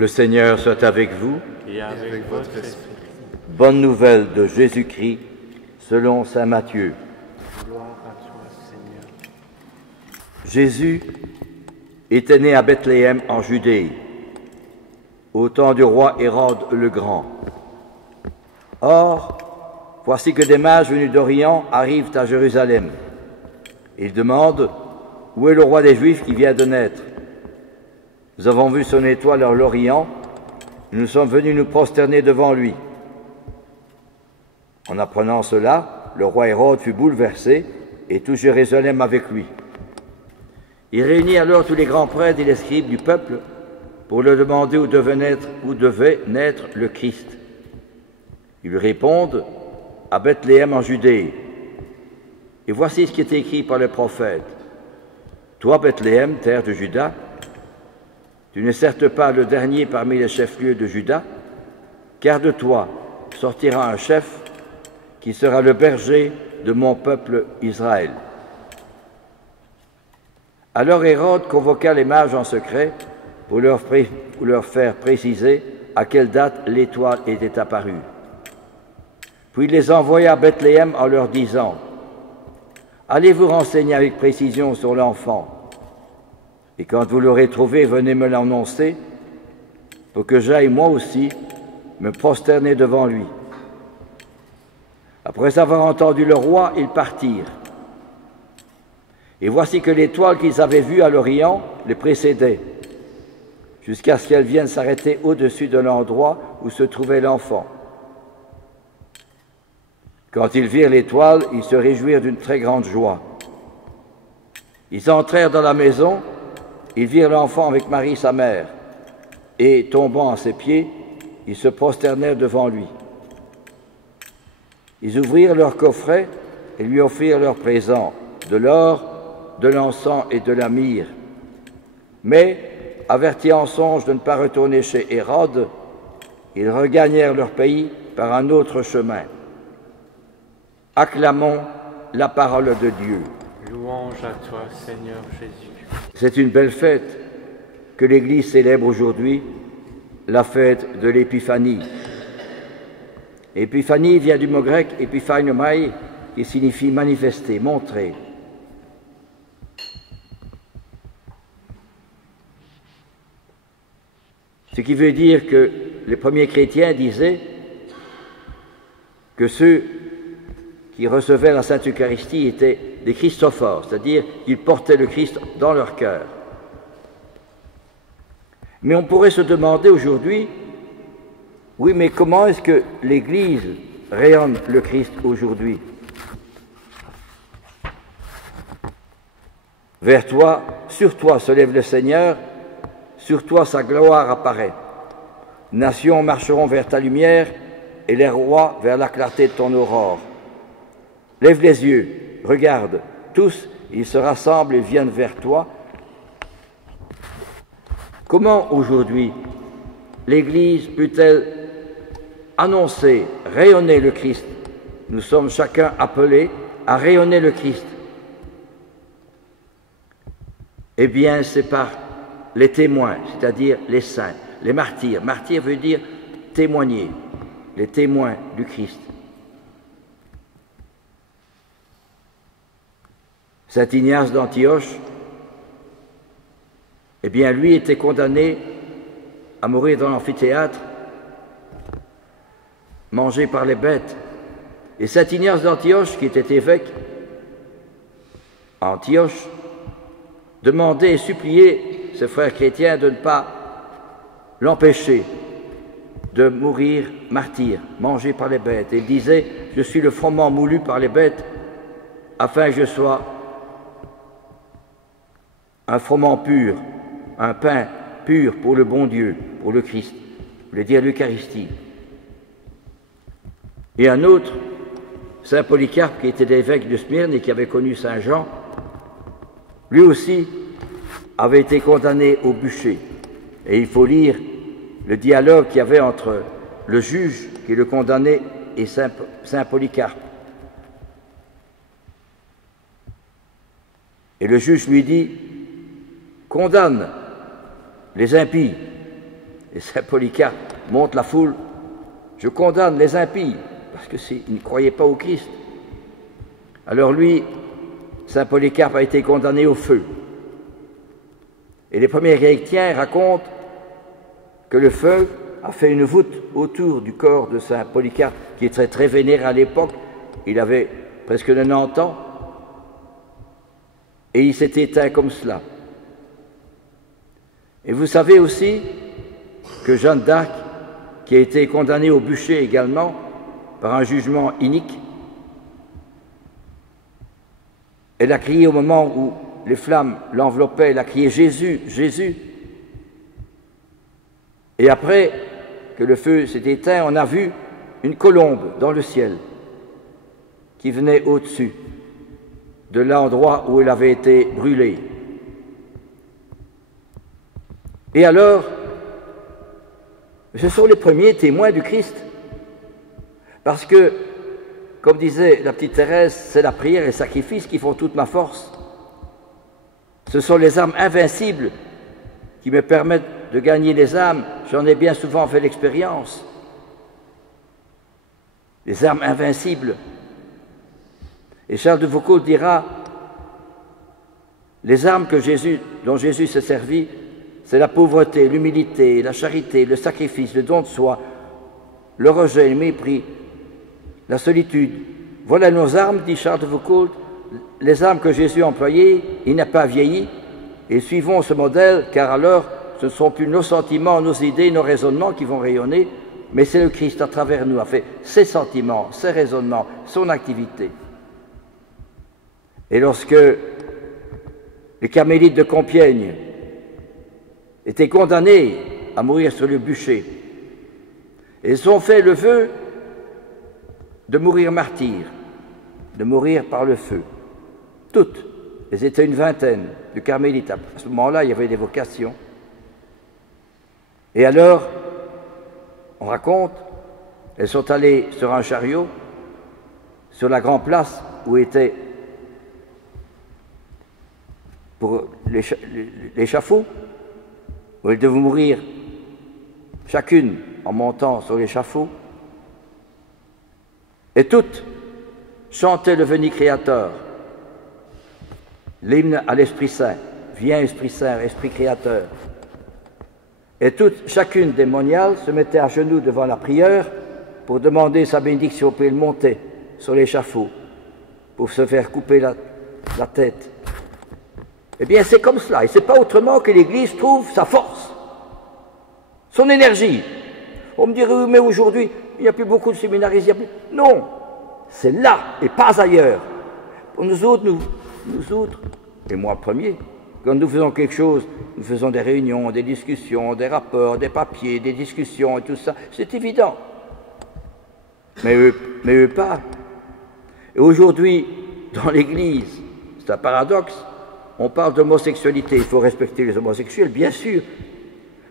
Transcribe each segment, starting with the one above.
Le Seigneur soit avec vous. Et avec votre esprit. Bonne nouvelle de Jésus-Christ selon saint Matthieu. Gloire à toi, Seigneur. Jésus était né à Bethléem en Judée, au temps du roi Hérode le Grand. Or, voici que des mages venus d'Orient arrivent à Jérusalem. Ils demandent « Où est le roi des Juifs qui vient de naître ?» Nous avons vu son étoile à l'Orient, nous sommes venus nous prosterner devant lui. En apprenant cela, le roi Hérode fut bouleversé et tout Jérusalem avec lui. Il réunit alors tous les grands prêtres et les scribes du peuple pour leur demander où devait naître le Christ. Ils lui répondent « À Bethléem en Judée ». Et voici ce qui est écrit par le prophète. « Toi, Bethléem, terre de Juda, tu n'es certes pas le dernier parmi les chefs-lieux de Juda, car de toi sortira un chef qui sera le berger de mon peuple Israël. » Alors Hérode convoqua les mages en secret pour leur faire préciser à quelle date l'étoile était apparue. Puis il les envoya à Bethléem en leur disant « Allez vous renseigner avec précision sur l'enfant. Et quand vous l'aurez trouvé, venez me l'annoncer, pour que j'aille moi aussi me prosterner devant lui. » Après avoir entendu le roi, ils partirent. Et voici que l'étoile qu'ils avaient vue à l'Orient les précédait, jusqu'à ce qu'elle vienne s'arrêter au-dessus de l'endroit où se trouvait l'enfant. Quand ils virent l'étoile, ils se réjouirent d'une très grande joie. Ils entrèrent dans la maison. Ils virent l'enfant avec Marie, sa mère, et, tombant à ses pieds, ils se prosternèrent devant lui. Ils ouvrirent leur coffret et lui offrirent leurs présents, de l'or, de l'encens et de la myrrhe. Mais, avertis en songe de ne pas retourner chez Hérode, ils regagnèrent leur pays par un autre chemin. Acclamons la parole de Dieu. Louange à toi, Seigneur Jésus. C'est une belle fête que l'Église célèbre aujourd'hui, la fête de l'Épiphanie. Épiphanie vient du mot grec epiphanomai, qui signifie manifester, montrer. Ce qui veut dire que les premiers chrétiens disaient que ceux qui recevaient la Sainte Eucharistie étaient des Christophores, c'est-à-dire qu'ils portaient le Christ dans leur cœur. Mais on pourrait se demander aujourd'hui, oui, mais comment est-ce que l'Église rayonne le Christ aujourd'hui? Vers toi, sur toi se lève le Seigneur, sur toi sa gloire apparaît. Nations marcheront vers ta lumière et les rois vers la clarté de ton aurore. Lève les yeux, regarde, tous, ils se rassemblent et viennent vers toi. Comment aujourd'hui l'Église peut-elle annoncer, rayonner le Christ? Nous sommes chacun appelés à rayonner le Christ. Eh bien, c'est par les témoins, c'est-à-dire les saints, les martyrs. Martyr veut dire témoigner, les témoins du Christ. Saint Ignace d'Antioche, eh bien, lui était condamné à mourir dans l'amphithéâtre, mangé par les bêtes. Et Saint Ignace d'Antioche, qui était évêque à Antioche, demandait et suppliait ses frères chrétiens de ne pas l'empêcher de mourir martyr, mangé par les bêtes. Et il disait « Je suis le froment moulu par les bêtes, afin que je sois un froment pur, un pain pur pour le bon Dieu, pour le Christ, vous voulez dire l'Eucharistie. » Et un autre, Saint Polycarpe, qui était l'évêque de Smyrne et qui avait connu Saint Jean, lui aussi avait été condamné au bûcher. Et il faut lire le dialogue qu'il y avait entre le juge qui le condamnait et Saint Polycarpe. Et le juge lui dit « Condamne les impies, Et saint Polycarpe montre la foule. Je condamne les impies, parce qu'ils ne croyaient pas au Christ. Alors lui, saint Polycarpe a été condamné au feu. Et les premiers chrétiens racontent que le feu a fait une voûte autour du corps de saint Polycarpe, qui était très vénéré à l'époque. Il avait presque 90 ans. Et il s'est éteint comme cela. Et vous savez aussi que Jeanne d'Arc, qui a été condamnée au bûcher également, par un jugement inique, elle a crié au moment où les flammes l'enveloppaient, elle a crié « Jésus, Jésus !» Et après que le feu s'est éteint, on a vu une colombe dans le ciel qui venait au-dessus de l'endroit où elle avait été brûlée. Et alors, ce sont les premiers témoins du Christ. Parce que, comme disait la petite Thérèse, c'est la prière et le sacrifice qui font toute ma force. Ce sont les armes invincibles qui me permettent de gagner les âmes. J'en ai bien souvent fait l'expérience. Les armes invincibles. Et Charles de Foucault dira, les armes dont Jésus s'est servi, c'est la pauvreté, l'humilité, la charité, le sacrifice, le don de soi, le rejet, le mépris, la solitude. Voilà nos armes, dit Charles de Foucault, les armes que Jésus a employées, il n'a pas vieilli, et suivons ce modèle, car alors ce ne sont plus nos sentiments, nos idées, nos raisonnements qui vont rayonner, mais c'est le Christ à travers nous, a fait ses sentiments, ses raisonnements, son activité. Et lorsque les carmélites de Compiègne étaient condamnés à mourir sur le bûcher, ils ont fait le vœu de mourir martyrs, de mourir par le feu. Toutes. Elles étaient une vingtaine de carmélites. À ce moment-là, il y avait des vocations. Et alors, on raconte, elles sont allées sur un chariot, sur la grande place où était pour l'échafaud, où elles devaient mourir chacune en montant sur l'échafaud. Et toutes chantaient le Veni Créateur, l'hymne à l'Esprit Saint. Viens Esprit Saint, Esprit Créateur. Et toutes, chacune des moniales se mettait à genoux devant la prieure pour demander sa bénédiction, puis elle montait sur l'échafaud pour se faire couper la tête. Eh bien, c'est comme cela, et c'est pas autrement que l'Église trouve sa force, son énergie. On me dirait, oui, mais aujourd'hui, il n'y a plus beaucoup de séminaristes. Non, c'est là et pas ailleurs. Pour nous autres, et moi le premier, quand nous faisons quelque chose, nous faisons des réunions, des discussions, des rapports, des papiers, des discussions et tout ça, c'est évident. Mais eux pas. Et aujourd'hui, dans l'Église, c'est un paradoxe, on parle d'homosexualité, il faut respecter les homosexuels, bien sûr.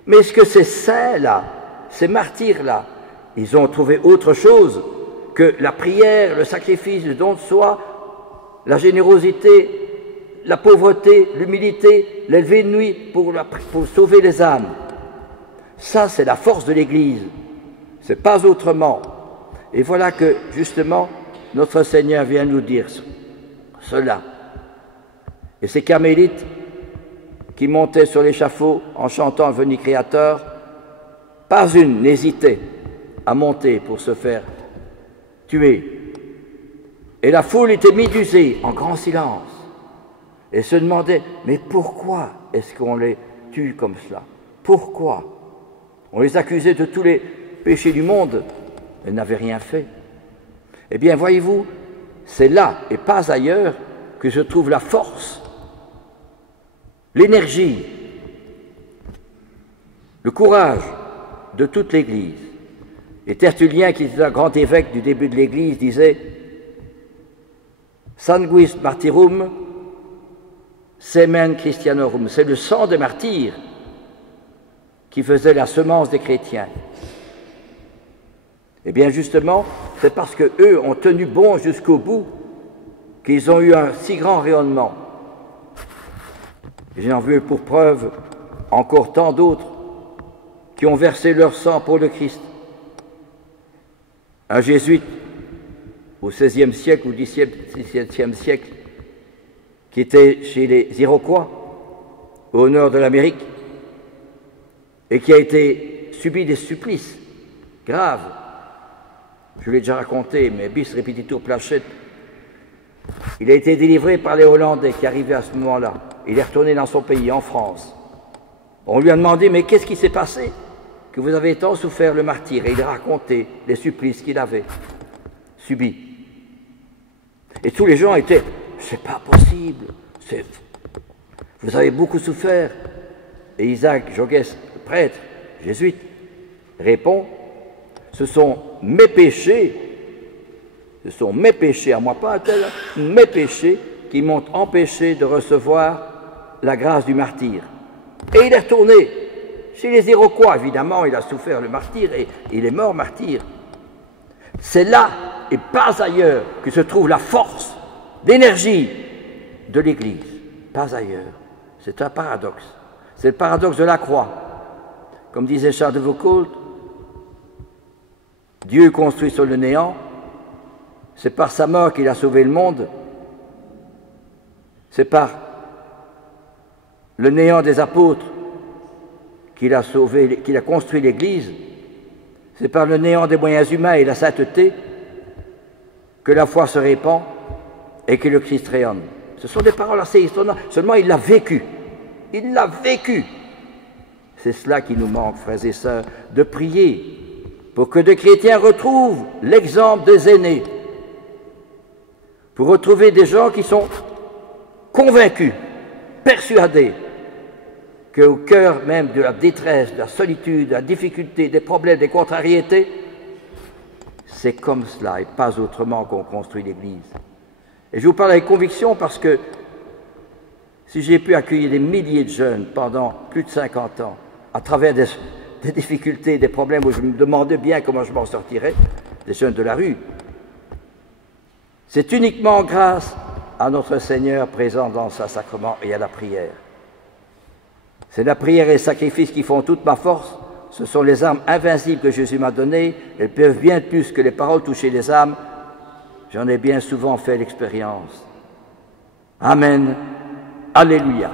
Mais est-ce que ces saints-là, ces martyrs-là, ils ont trouvé autre chose que la prière, le sacrifice, le don de soi, la générosité, la pauvreté, l'humilité, l'élever de nuit pour sauver les âmes? Ça, c'est la force de l'Église. C'est pas autrement. Et voilà que, justement, notre Seigneur vient nous dire cela. Et ces carmélites qui montaient sur l'échafaud en chantant le Veni Créateur, pas une n'hésitait à monter pour se faire tuer. Et la foule était médusée en grand silence et se demandait, mais pourquoi est-ce qu'on les tue comme cela? Pourquoi? On les accusait de tous les péchés du monde, elles n'avaient rien fait. Eh bien, voyez-vous, c'est là et pas ailleurs que se trouve la force, l'énergie, le courage de toute l'Église. Et Tertullien, qui était un grand évêque du début de l'Église, disait « Sanguis martyrum, semen Christianorum », c'est le sang des martyrs qui faisait la semence des chrétiens. Eh bien justement, c'est parce qu'eux ont tenu bon jusqu'au bout qu'ils ont eu un si grand rayonnement. J'en veux pour preuve encore tant d'autres qui ont versé leur sang pour le Christ. Un jésuite au XVIe siècle ou XVIIe siècle qui était chez les Iroquois au nord de l'Amérique et qui a subi des supplices graves. Je l'ai déjà raconté, mais bis repetitur placet. Il a été délivré par les Hollandais qui arrivaient à ce moment-là. Il est retourné dans son pays, en France. On lui a demandé, mais qu'est-ce qui s'est passé que vous avez tant souffert le martyre? Et il a raconté les supplices qu'il avait subis. Et tous les gens étaient, c'est pas possible, vous avez beaucoup souffert. Et Isaac Jogues, le prêtre, jésuite, répond, ce sont mes péchés à moi, pas un tel, mes péchés qui m'ont empêché de recevoir la grâce du martyre. Et il est retourné chez les Iroquois, évidemment, il a souffert le martyre et il est mort martyr. C'est là, et pas ailleurs, que se trouve la force, l'énergie de l'Église. Pas ailleurs. C'est un paradoxe. C'est le paradoxe de la croix. Comme disait Charles de Foucault, Dieu construit sur le néant, c'est par sa mort qu'il a sauvé le monde, c'est par le néant des apôtres qu'il a sauvé, qu'il a construit l'Église, c'est par le néant des moyens humains et la sainteté que la foi se répand et que le Christ rayonne. Ce sont des paroles assez étonnantes, seulement il l'a vécu. Il l'a vécu. C'est cela qui nous manque, frères et sœurs, de prier pour que des chrétiens retrouvent l'exemple des aînés, pour retrouver des gens qui sont convaincus, persuadés qu'au cœur même de la détresse, de la solitude, de la difficulté, des problèmes, des contrariétés, c'est comme cela et pas autrement qu'on construit l'Église. Et je vous parle avec conviction parce que si j'ai pu accueillir des milliers de jeunes pendant plus de 50 ans, à travers des difficultés, des problèmes où je me demandais bien comment je m'en sortirais, des jeunes de la rue, c'est uniquement grâce à notre Seigneur présent dans sa sacrement et à la prière. C'est la prière et le sacrifice qui font toute ma force. Ce sont les armes invincibles que Jésus m'a données. Elles peuvent bien plus que les paroles toucher les âmes. J'en ai bien souvent fait l'expérience. Amen. Alléluia.